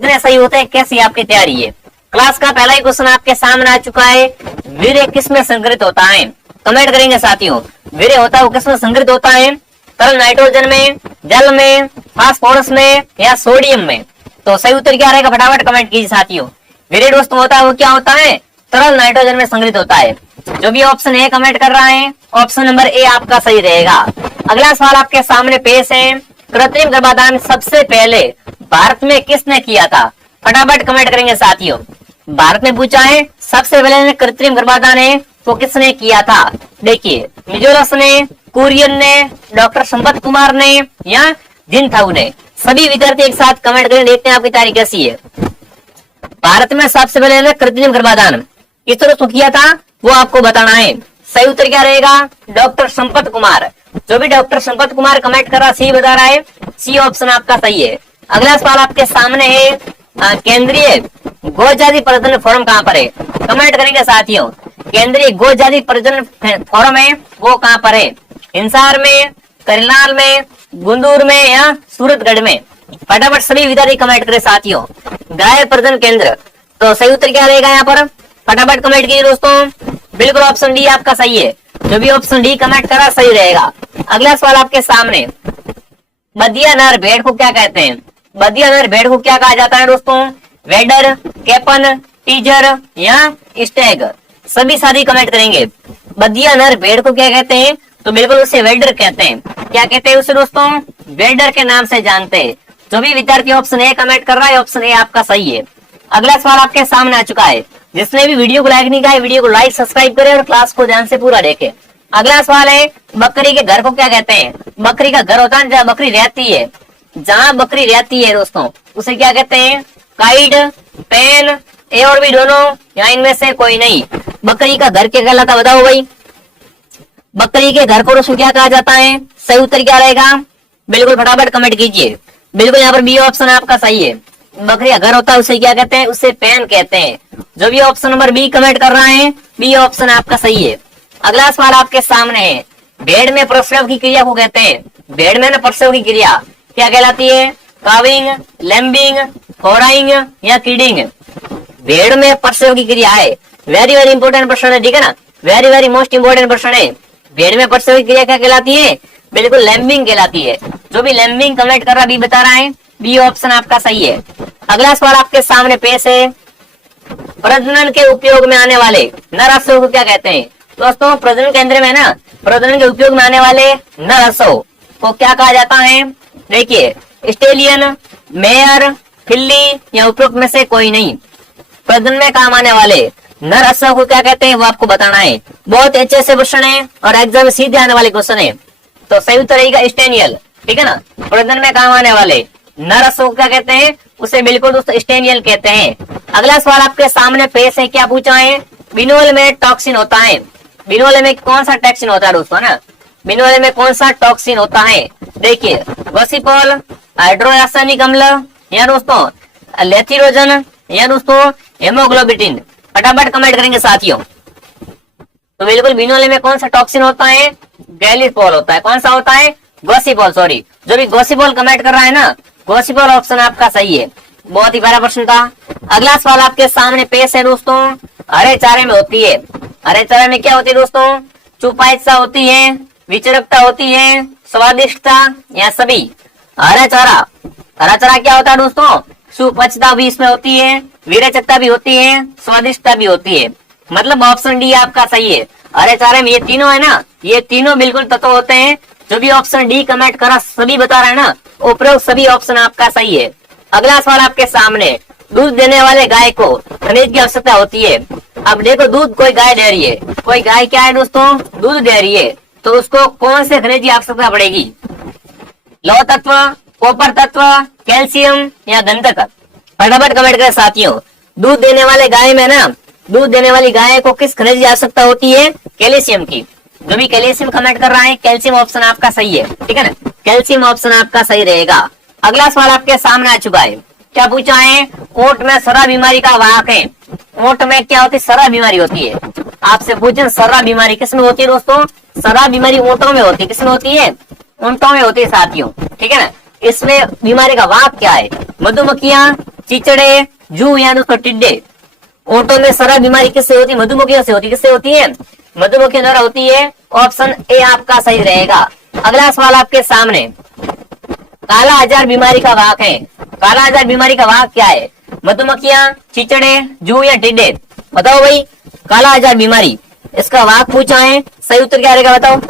कितने सही होते हैं, कैसी आपकी तैयारी है। क्लास का पहला ही क्वेश्चन आपके सामने आ चुका है। वीर्य किस में संग्रहित होता है? कमेंट करेंगे साथियों। वीर्य होता है वो किस में संग्रहित होता है? तरल नाइट्रोजन में, जल में, फास्फोरस में या सोडियम में? तो सही उत्तर क्या रहेगा, फटाफट कमेंट कीजिए साथियों। वीर्य दोस्तों होता है वो क्या होता है? तरल नाइट्रोजन में संग्रहित होता है। जो भी ऑप्शन ए कमेंट कर रहा है, ऑप्शन नंबर ए आपका सही रहेगा। अगला सवाल आपके सामने पेश है। कृत्रिम गर्भाधान सबसे पहले भारत में किसने किया था? फटाफट कमेंट करेंगे साथियों। भारत में पूछा है सबसे पहले कृत्रिम गर्भाधान है वो किसने किया था? देखिए, मिजोरस ने, कुरियन ने, डॉक्टर संपत कुमार ने या जिनथाऊ ने? सभी विद्यार्थी एक साथ कमेंट करें, देखते हैं आपकी तैयारी कैसी है। भारत में सबसे पहले कृत्रिम गर्भाधान किस तरह से किया था वो आपको बताना है। सही उत्तर क्या रहेगा? डॉक्टर संपत कुमार। जो भी डॉक्टर संपत कुमार कमेंट कर रहा सी बता रहा है, सी ऑप्शन आपका सही है। अगला सवाल आपके सामने है, केंद्रीय गो जाति प्रजनन फोरम कहाँ पर है? कमेंट करेंगे साथियों। केंद्रीय गो जाति प्रजनन फोरम है वो कहाँ पर है? हिसार में, करनाल में, गुंदूर में या सूरतगढ़ में? फटाफट सभी विद्यार्थी कमेंट करें साथियों। गाय प्रजनन केंद्र, तो सही उत्तर क्या रहेगा यहाँ पर? फटाफट कमेंट कीजिए दोस्तों। बिल्कुल ऑप्शन डी आपका सही है। जो भी ऑप्शन डी कमेंट करा सही रहेगा। अगला सवाल आपके सामने, बदिया नर भेड़ को क्या कहते हैं? बदिया नर भेड़ को क्या कहा जाता है दोस्तों? वेडर, कैपन, टीजर या स्टैग? सभी साथी कमेंट करेंगे। बदिया नर भेड़ को क्या कहते हैं? तो बिल्कुल उसे वेडर कहते हैं। क्या कहते हैं उसे दोस्तों? वेडर के नाम से जानते हैं। जो भी विद्यार्थी ऑप्शन ए कमेंट कर रहा है, ऑप्शन ए आपका सही है। अगला सवाल आपके सामने आ चुका है। जिसने भी वीडियो को लाइक नहीं किया है, वीडियो को लाइक सब्सक्राइब करें और क्लास को ध्यान से पूरा देखें। अगला सवाल है, बकरी के घर को क्या कहते हैं? बकरी का घर होता है जहाँ बकरी रहती है। जहाँ बकरी रहती है दोस्तों उसे क्या कहते हैं? काइड, पेन, ए और बी दोनों या इनमें से कोई नहीं? बकरी का घर क्या कहलाता बताओ भाई। बकरी के घर को दोस्तों क्या कहा जाता है? सही उत्तर क्या रहेगा? बिल्कुल फटाफट कमेंट कीजिए। बिल्कुल यहाँ पर बी ऑप्शन आपका सही है। बकरी का घर होता है उसे क्या कहते हैं? उसे पेन कहते हैं। जो भी ऑप्शन नंबर बी कमेंट कर रहा है, बी ऑप्शन आपका सही है। अगला सवाल आपके सामने है, भेड़ में प्रसव की क्रिया को कहते हैं। भेड़ में प्रसव की क्रिया क्या कहलाती है? काविंग, लैम्बिंग, होराइंग या किडिंग? भेड़ में प्रसव की क्रिया है। वेरी वेरी इंपोर्टेंट प्रश्न है, ठीक है ना? वेरी वेरी मोस्ट इंपोर्टेंट प्रश्न है। भेड़ में प्रसव की क्रिया क्या कहलाती है? बिल्कुल लैम्बिंग कहलाती है। जो भी लैम्बिंग कमेंट कर रहा बी बता रहा है, बी ऑप्शन आपका सही है। अगला सवाल आपके सामने पेश है, प्रजनन के उपयोग में आने वाले नर हस्सों को क्या कहते हैं? दोस्तों प्रजनन केंद्र में ना प्रजनन के उपयोग में आने वाले नर हस्सों को क्या कहा जाता है? देखिए, स्टेलियन, मेयर, फिल्ली या उपरोक्त में से कोई नहीं? प्रजनन में काम आने वाले नर हस्सों को क्या कहते हैं वो आपको बताना है। बहुत अच्छे से क्वेश्चन है और एग्जाम में सीधे आने वाले क्वेश्चन है। तो सही उत्तर रहेगा स्टेनियल, ठीक है ना? प्रजनन में काम आने वाले नर हस्सों को क्या कहते हैं? उसे बिल्कुल दोस्तों स्टेनियल कहते हैं। अगला सवाल आपके सामने पेश है, क्या पूछा है? बिनोल में टॉक्सिन होता है। बिनोल में कौन सा टॉक्सिन होता है दोस्तों ना? बिनोल में कौन सा टॉक्सिन होता है? देखिए, गोसिपोल, हाइड्रोक्सानिक अम्ल या दोस्तों लेथिरोजन या दोस्तों हेमोग्लोबिटिन? फटाफट कमेंट करेंगे साथियों। तो बिल्कुल बिनोल में कौन सा टॉक्सिन होता है? गैलिसपोल होता है। कौन सा होता है? गोसिपोल, सॉरी। जो भी गोसिपोल कमेंट कर रहा है ना, गोसिपोल ऑप्शन आपका सही है। बहुत ही प्यारा प्रश्न था। अगला सवाल आपके सामने पेश है दोस्तों, हरे चारे में होती है। हरे चारे में क्या होती है दोस्तों? चुपाइसा होती है, विचरकता होती है, स्वादिष्टता या सभी? हरा चारा क्या होता है दोस्तों? सुपचता भी इसमें होती है, विरेचकता भी होती है, स्वादिष्टता भी होती है। मतलब ऑप्शन डी आपका सही है। हरे चारे में ये तीनों है ना, ये तीनों बिल्कुल तत्व होते हैं। जो भी ऑप्शन डी कमेंट करा सभी बता रहे हैं ना, उपरोक्त सभी ऑप्शन आपका सही है। अगला सवाल आपके सामने, दूध देने वाले गाय को खनिज की आवश्यकता होती है। अब देखो, दूध कोई गाय दे रही है, कोई गाय क्या है दोस्तों? दूध दे रही है, तो उसको कौन से खनिज की आवश्यकता पड़ेगी? लौह तत्व, कॉपर तत्व, कैल्शियम या गंधक? फटाफट कमेंट करें साथियों। दूध देने वाले गाय में ना, दूध देने वाली गाय को किस खनिज की आवश्यकता होती है? कैल्शियम की। जो भी कैल्शियम कमेंट कर रहा है, कैल्शियम ऑप्शन आपका सही है, ठीक है ना? कैल्शियम ऑप्शन आपका सही रहेगा। अगला सवाल आपके सामने आ चुका है, क्या पूछा है? ओट में सर्रा बीमारी का वाहक है। ओट में क्या होती है? सर्रा बीमारी होती है। आपसे पूछे सर्रा बीमारी किसमें होती है दोस्तों? सर्रा बीमारी ऊंटों में होती है। किसमें होती है? ऊंटों में होती है साथियों, ठीक है ना? इसमें बीमारी का वाहक क्या है? मधुमक्खियां, चिचड़े, जू या दोस्तों टिड्डे। ऊंटों में सरल बीमारी किससे होती है? मधुमक्खियों से होती है। किससे होती है? मधुमक्खियों द्वारा होती है। ऑप्शन ए आपका सही रहेगा। अगला सवाल आपके सामने, काला आजार बीमारी का वाहक है। काला आजार बीमारी का वाहक क्या है? मधुमक्खियां, चिचड़े, जू या टिड्डे? बताओ भाई, काला आजार बीमारी इसका वाहक पूछा है, सही उत्तर क्या रहेगा बताओ?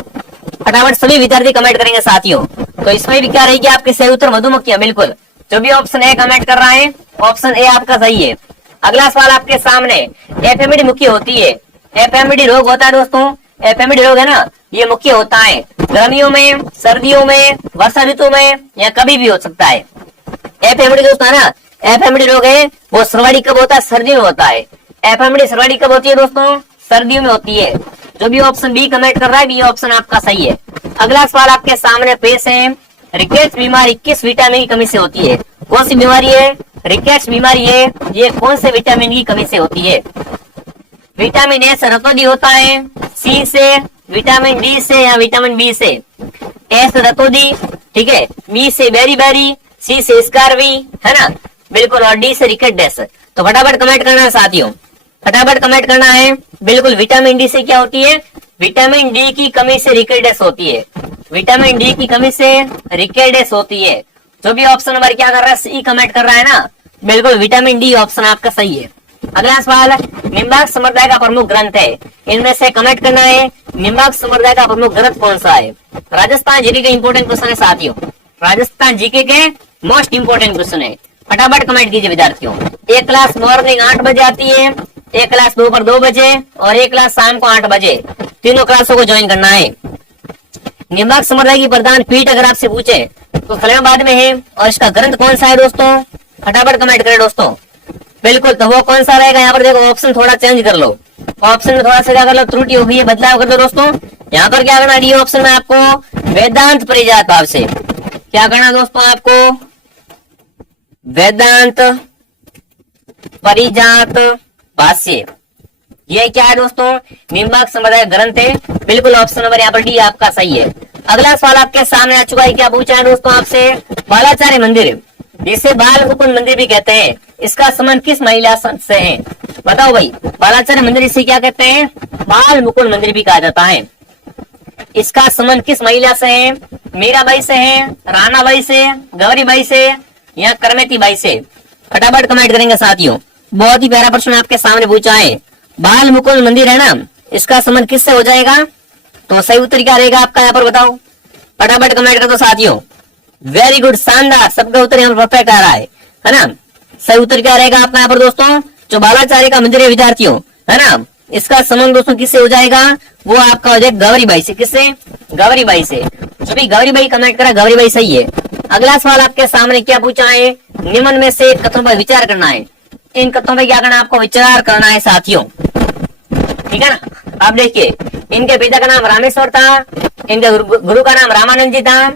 फटाफट सभी विद्यार्थी कमेंट करेंगे साथियों। तो इसमें भी क्या रहेगी आपकी सही उत्तर? मधुमक्खियां। बिल्कुल, जो भी ऑप्शन ए कमेंट कर रहा है ऑप्शन ए आपका सही है। अगला सवाल आपके सामने, एफएमडी मुख्य होती है। एफएमडी रोग होता है दोस्तों, एफएमडी रोग है ना, ये मुख्य होता है गर्मियों में, सर्दियों में, वर्षा ऋतु में या कभी भी हो सकता है। एफएमडी दोस्तों है ना, एफएमडी रोग है वो सर्वाधिक कब होता है? सर्दियों में होता है। एफएमडी सर्वाधिक कब होती है दोस्तों? सर्दियों में होती है। जो भी ऑप्शन बी कमेंट कर रहा है बी ऑप्शन आपका सही है। अगला सवाल आपके सामने पेश है, रिकेट्स बीमारी किस विटामिन की कमी से होती है? कौन सी बीमारी है? रिकेट्स बीमारी है, ये कौन से विटामिन की कमी से होती है? विटामिन ए से रतौंधी होता है, सी से, विटामिन डी से या विटामिन बी से? ए से रतौंधी, ठीक है, बी से बेरी, सी से स्कारवी, है ना, बिल्कुल, और डी से रिकेट्स। तो फटाफट कमेंट करना है साथियों, फटाफट कमेंट करना है। बिल्कुल, विटामिन डी से क्या होती है? विटामिन डी की कमी से रिकेट्स होती है। विटामिन डी की कमी से रिकेट्स होती है। जो भी ऑप्शन नंबर क्या कर रहा है? सी कमेंट कर रहा है ना, बिल्कुल विटामिन डी ऑप्शन आपका सही है। अगला सवाल, निम्बार्क संप्रदाय का प्रमुख ग्रंथ है, इनमें से कमेंट करना है निम्बार्क संप्रदाय का प्रमुख ग्रंथ कौन सा है? राजस्थान जीके के इंपोर्टेंट क्वेश्चन है साथियों, राजस्थान जीके के मोस्ट इंपोर्टेंट क्वेश्चन है। फटाफट कमेंट कीजिए विद्यार्थियों। एक क्लास मॉर्निंग 8 बजे आती है, एक क्लास दोपहर 2 बजे और एक क्लास शाम को 8 बजे, तीनों क्लासों को ज्वाइन करना है। निम्बार्क संप्रदाय की प्रधान पीठ अगर आपसे पूछे तो इस्लामाबाद में है, और इसका ग्रंथ कौन सा है दोस्तों? फटाफट कमेंट करें दोस्तों। बिल्कुल, तो वो कौन सा रहेगा? यहाँ पर देखो ऑप्शन थोड़ा चेंज कर लो, ऑप्शन में थोड़ा सा क्या कर लो, त्रुटि हो गई है, बदलाव कर दो दोस्तों। यहाँ पर क्या करना है ऑप्शन में आपको? वेदांत परिजात भाव से। क्या करना दोस्तों आपको? वेदांत परिजात भाष्य। ये क्या है दोस्तों? निम्बार्क संप्रदाय ग्रंथ है। बिल्कुल, ऑप्शन नंबर यहाँ पर डी आपका सही है। अगला सवाल आपके सामने आ चुका है, क्या पूछा है दोस्तों आपसे? बालाचार्य मंदिर, जिसे बाल मुकुंद मंदिर भी कहते हैं, इसका संबंध किस महिला से है? बताओ भाई, बालाचार्य मंदिर इसे क्या कहते हैं? बाल मुकुंद मंदिर भी कहा जाता है। इसका संबंध किस महिला से है? मीराबाई से है, रानाबाई से, गौरीबाई से या करमेतीबाई से? फटाफट कमेंट करेंगे साथियों। बहुत ही प्यारा प्रश्न आपके सामने पूछा है। बाल मुकुंद मंदिर है ना, इसका संबंध किससे हो जाएगा? तो सही उत्तर क्या रहेगा आपका? यहाँ पर बताओ, फटाफट कमेंट कर दो साथियों। वेरी गुड, शानदार, सबका उत्तर यहाँ पर परफेक्ट आ रहा है ना। सही उत्तर क्या रहेगा आपका यहाँ पर दोस्तों? जो बालाचार्य का मंदिर है विद्यार्थियों, है ना, इसका संबंध दोस्तों किससे हो जाएगा? वो आपका हो जाएगा गौरीबाई से। किससे? गौरीबाई से। जो भी गौरीबाई कमेंट करा गौरीबाई सही है। अगला सवाल आपके सामने क्या पूछा है? निम्न में से कथनों पर विचार करना है। इन कथनों पर क्या करना है? आपको विचार करना है साथियों, ठीक है ना। आप देखिए, इनके पिता का नाम रामेश्वर था, इनके गुरु का नाम रामानंद जी था,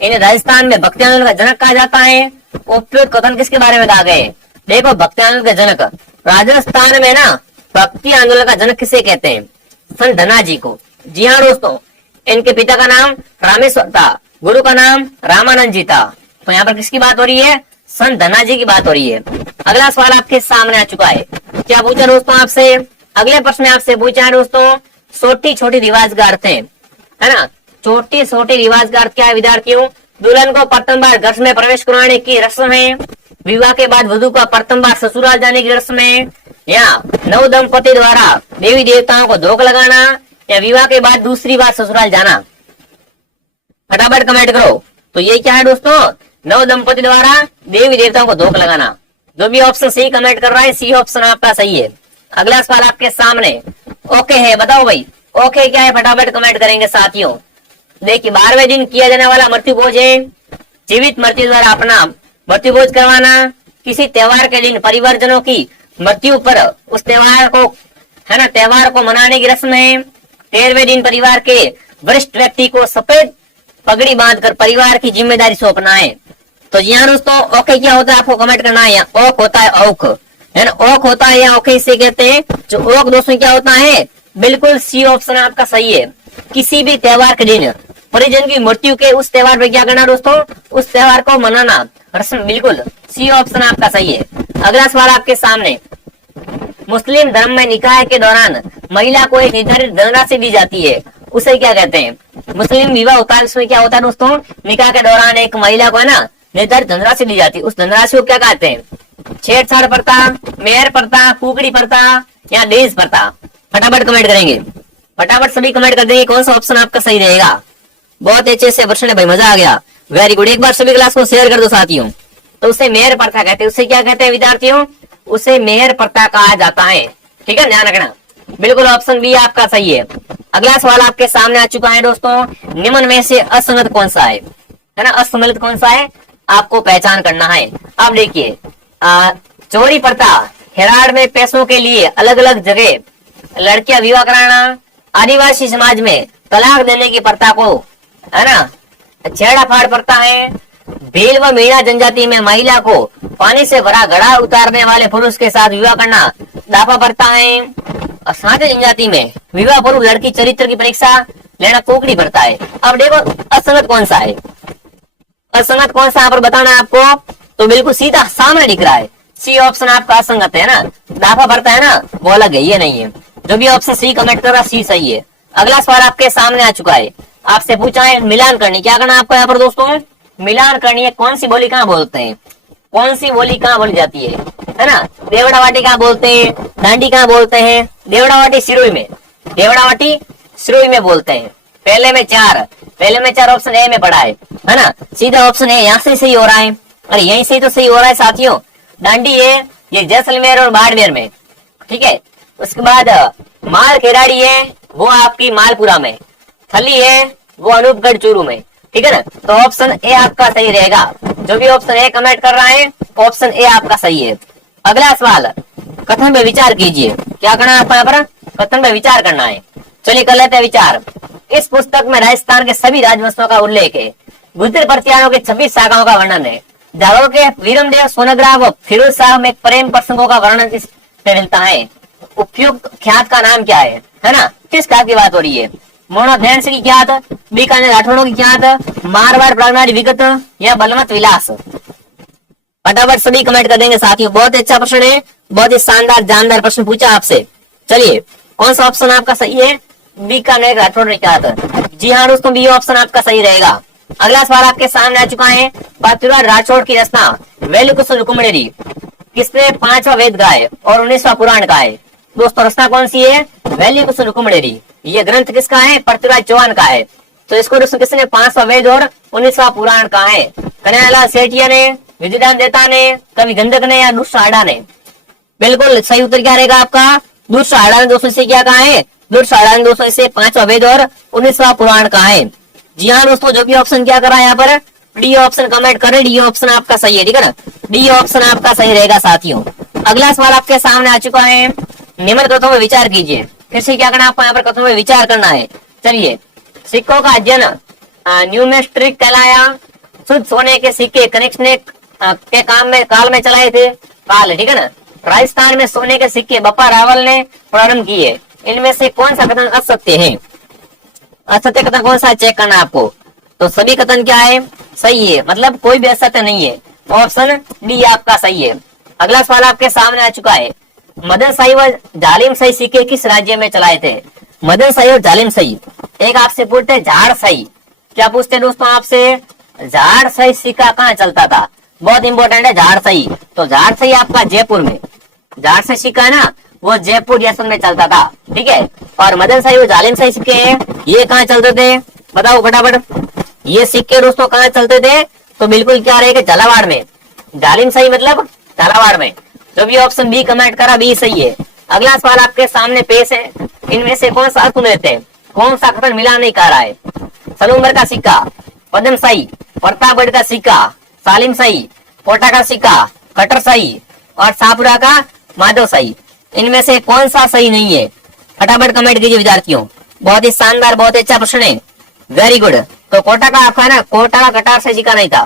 इन्हें राजस्थान में भक्ति आंदोलन का जनक कहा जाता है। उपयुक्त कथन किसके बारे में कहा गए? देखो, भक्ति आंदोलन का जनक राजस्थान में ना, भक्ति आंदोलन का जनक किसे कहते हैं? संत धनाजी को। जी हाँ दोस्तों, इनके पिता का नाम रामेश्वर था, गुरु का नाम रामानंद जी था। तो यहाँ पर किसकी बात हो रही है? संत धनाजी की बात हो रही है। अगला सवाल आपके सामने आ चुका है। क्या पूछा दोस्तों आपसे? अगले प्रश्न में आपसे पूछा है दोस्तों, छोटी छोटी रिवाज का अर्थ है ना। छोटी छोटी रिवाज का अर्थ क्या है विद्यार्थियों? दुल्हन को प्रथम बार घर में प्रवेश करवाने की रस्म है, विवाह के बाद वधु को प्रथम बार ससुराल जाने की रस्म है, या नव दंपति द्वारा देवी देवताओं को धोख लगाना, या विवाह के बाद दूसरी बार ससुराल जाना? फटाफट कमेंट करो। तो ये क्या है दोस्तों? नव दंपति द्वारा देवी देवताओं को धोख लगाना। जो भी ऑप्शन सी कमेंट कर रहा है सी ऑप्शन आपका सही है। अगला सवाल आपके सामने ओके है, बताओ भाई ओके क्या है? फटाफट कमेंट करेंगे साथियों। देखिए, 12वें दिन किया जाने वाला मृत्यु भोज है। जीवित मृत्यु द्वारा अपना मृत्यु भोज करवाना। किसी त्योहार के दिन परिवारजनों की मृत्यु पर उस त्योहार को, है ना, त्योहार को मनाने की रस्म है। 13वें दिन परिवार के वरिष्ठ व्यक्ति को सफेद पगड़ी बांधकर परिवार की जिम्मेदारी सौंपना है। तो यहाँ दोस्तों ओके क्या होता है आपको कमेंट करना है। ओक होता है औक, है ना, ओक होता है या ओके इसे कहते हैं। जो ओक दोस्तों क्या होता है? बिल्कुल सी ऑप्शन आपका सही है। किसी भी त्योहार के दिन परिजन की मृत्यु के उस त्योहार पे क्या करना दोस्तों, उस त्योहार को मनाना रस्म, बिल्कुल सी ऑप्शन आपका सही है। अगला सवाल आपके सामने, मुस्लिम धर्म में निकाह के दौरान महिला को एक निर्धारित धनराशि दी जाती है, उसे क्या कहते हैं। मुस्लिम विवाह होता है, उसमें क्या होता है दोस्तों, निकाह के दौरान एक महिला को है ना निर्धारित धनराशि दी जाती है, उस धनराशि को क्या कहते हैं। छेड़छाड़ प्रथा, मेहर प्रथा, कुकड़ी प्रथा या दहेज प्रथा। फटाफट कमेंट करेंगे, फटाफट सभी कमेंट कर देंगे कौन सा ऑप्शन आपका सही रहेगा। बहुत अच्छे से प्रश्न है भाई, मजा आ गया, वेरी गुड। एक बार सभी क्लास को शेयर कर दो साथियों। तो उसे मेहर प्रथा कहते हैं, उसे क्या कहते हैं विद्यार्थियों, उसे मेहर प्रथा कहा जाता है। ठीक है, ध्यान रखना, बिल्कुल ऑप्शन बी आपका सही है। अगला सवाल आपके सामने आ चुका है दोस्तों, निम्न में से असंगत कौन सा है ना, असम्मिलित कौन सा है, आपको पहचान करना है। अब देखिए, चोरी प्रथा, हेराड़ में पैसों के लिए अलग अलग जगह लड़कियां विवाह कराना, आदिवासी समाज में तलाक देने की प्रथा को है ना छेड़ाफाड़ प्रथा है, भील व मीणा जनजाति में महिला को पानी से भरा घड़ा उतारने वाले पुरुष के साथ विवाह करना दाफा प्रथा है, और साथ जनजाति में विवाह पूर्व लड़की चरित्र की परीक्षा लेना कुकड़ी प्रथा है। अब देखो असंगत कौन सा है, असंगत कौन सा यहाँ पर बताना है आपको, तो बिल्कुल सीधा सामने दिख रहा है, सी ऑप्शन आपका असंगत है ना, दाफा भरता है ना, वो अलग है, ये नहीं है। जो भी ऑप्शन सी कमेंट कर रहा सी सही है। अगला सवाल आपके सामने आ चुका है, आपसे पूछा है मिलान करनी, क्या करना आपको यहाँ पर दोस्तों, मिलान करनी है। कौन सी बोली कहाँ बोलते हैं, कौन सी बोली कहाँ बोली जाती है ना, देवड़ावाटी कहाँ बोलते हैं, दांडी कहाँ बोलते हैं, देवड़ावाटी सिरोही में, देवड़ावाटी सिरोही में बोलते हैं। पहले में चार ऑप्शन ए में पड़ा है ना, सीधा ऑप्शन ए यहाँ से सही हो रहा है, और यहीं से तो सही हो रहा है साथियों। दांडी है ये जैसलमेर और बाड़मेर में, ठीक है। उसके बाद माल खेराड़ी है वो आपकी मालपुरा में, थली है वो अनूपगढ़ चूरू में, ठीक है ना। तो ऑप्शन ए आपका सही रहेगा। जो भी ऑप्शन ए कमेंट कर रहा है ऑप्शन ए आपका सही है। अगला सवाल, कथन पे विचार कीजिए, क्या करना है आपको यहाँ पर, कथन पे विचार करना है। चलिए कर लेते हैं विचार। इस पुस्तक में राजस्थान के सभी राजवंशों का उल्लेख है, गुर्जर प्रतिहारों के 26 शाखाओं का वर्णन है, जालोर के वीरमदेव सोनग्राह व फिरोज शाह में प्रेम प्रसंगों का वर्णन इस मिलता है। उपयुक्त ख्यात का नाम क्या है ना, किस ख्यात की बात हो रही है, मोहनभैंस की ख्यात, बीकानेर राठौड़ों की ख्यात, मारवाड़ प्रागनारी विगत या बलवंत विलास। फटाफट सभी कमेंट कर देंगे साथियों। बहुत अच्छा प्रश्न है, बहुत ही शानदार जानदार प्रश्न पूछा आपसे। चलिए कौन सा ऑप्शन आपका सही है, बीकानेर राठौड़ की ख्यात। जी हाँ दोस्तों, बी ऑप्शन आपका सही रहेगा। अगला सवाल आपके सामने आ चुका है, पृथ्वीराज राठौड़ की रचना वेलकुसुम रुक्मिणी किसने 5वां वेद का है और 19वां पुराण का है। दोस्तों रचना कौन सी है, वेलकुसुम रुक्मिणी। ये ग्रंथ किसका है, पृथ्वीराज चौहान का है। तो इसको दोस्तों किसने 5वां वेद और 19वां पुराण का है, कन्हैयालाल सेठिया ने, विजयदान देता ने, कवि गंधक ने या दूसरा आड़ा ने। बिल्कुल सही उत्तर क्या रहेगा आपका, दूसरा आड़ा ने दोस्तों इसे क्या कहा है, दूसरा आड़ा ने दोस्तों इसे 5वां वेद और 19वां पुराण का है। जी हाँ दोस्तों, जो भी ऑप्शन क्या करा है यहाँ पर डी ऑप्शन कमेंट करें, डी ऑप्शन आपका सही है, ठीक है ना, डी ऑप्शन आपका सही रहेगा साथियों। अगला सवाल आपके सामने आ चुका है, निम्न कथनों में विचार कीजिए। फिर से क्या करना आपको यहाँ पर कथनों में विचार करना है। चलिए, सिक्कों का अध्ययन न्यूमेस्ट्रिक कहलाया, शुद्ध सोने के सिक्के कनिष्क ने के काल में चलाए थे, काल, ठीक है ना। राजस्थान में सोने के सिक्के बप्पा रावल ने प्रारंभ किए। इनमें से कौन सा कथन असत्य है, असत्य कथन कौन सा चेक करना आपको। तो सभी कथन क्या है, सही है, मतलब कोई भी असत्य नहीं है। ऑप्शन डी आपका सही है। अगला सवाल आपके सामने आ चुका है, मदन शाही व जालिम शाही सिक्के किस राज्य में चलाए थे। मदन शाही और जालिम शाही, एक आपसे पूछते हैं झाड़ शाही, क्या पूछते हैं दोस्तों आपसे, झाड़ शाही सिक्का कहाँ चलता था, बहुत इंपॉर्टेंट है झाड़ शाही। तो झाड़ शाही आपका जयपुर में, झाड़ शाही सिक्का है ना वो जयपुर जैसलमेर में चलता था, ठीक है। और मदन शाही और जालिम शाही सिक्के हैं ये कहाँ चलते थे, बताओ फटाफट। ये सिक्के दोस्तों कहाँ चलते थे, तो बिल्कुल क्या रहेगा, झालावाड़ में। जालिम शाही मतलब झालावाड़ में। जो भी ऑप्शन बी कमेंट करा बी सही है। अगला सवाल आपके सामने पेश है, इनमें से कौन सा अर्थ लेते हैं, कौन सा कथन मिला नहीं कह रहा है। सलूमर का सिक्का, पद्म शाही, प्रतापगढ़ का सिक्का, सालिम शाही, कोटा का सिक्का, कटर शाही और शाहपुरा का माधव शाही। इनमें से कौन सा सही नहीं है, फटाफट कमेंट कीजिए विद्यार्थियों। बहुत ही शानदार, बहुत अच्छा प्रश्न है, वेरी गुड। तो कोटा का आपका ना, कोटा का कटार से सिक्का नहीं था,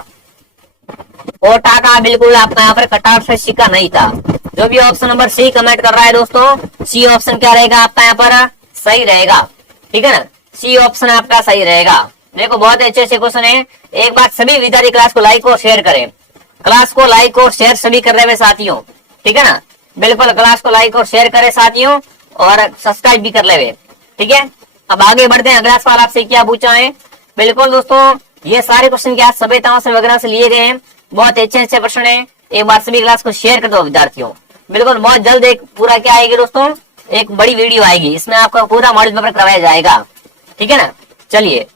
कोटा का बिल्कुल आपका यहाँ पर कटार से सिक्का नहीं था। जो भी ऑप्शन नंबर सी कमेंट कर रहा है दोस्तों, सी ऑप्शन क्या रहेगा आपका यहाँ पर सही रहेगा, ठीक है ना, सी ऑप्शन आपका सही रहेगा। देखो बहुत अच्छे अच्छे क्वेश्चन है। एक बार सभी विद्यार्थी क्लास को लाइक और शेयर करें, क्लास को लाइक और शेयर सभी कर रहे हैं साथियों, ठीक है ना। बिल्कुल क्लास को लाइक और शेयर करें साथियों, और सब्सक्राइब भी कर ले, ठीक है। अब आगे बढ़ते हैं, अगला सवाल आपसे क्या पूछा है। बिल्कुल दोस्तों, ये सारे क्वेश्चन क्या सभ्यताओं से वगैरह से लिए गए हैं, बहुत अच्छे अच्छे प्रश्न है। एक बार सभी क्लास को शेयर कर दो विद्यार्थियों। बिल्कुल बहुत जल्द एक पूरा क्या आएगी दोस्तों, एक बड़ी वीडियो आएगी, इसमें आपका पूरा मॉडल पेपर करवाया जाएगा, ठीक है ना। चलिए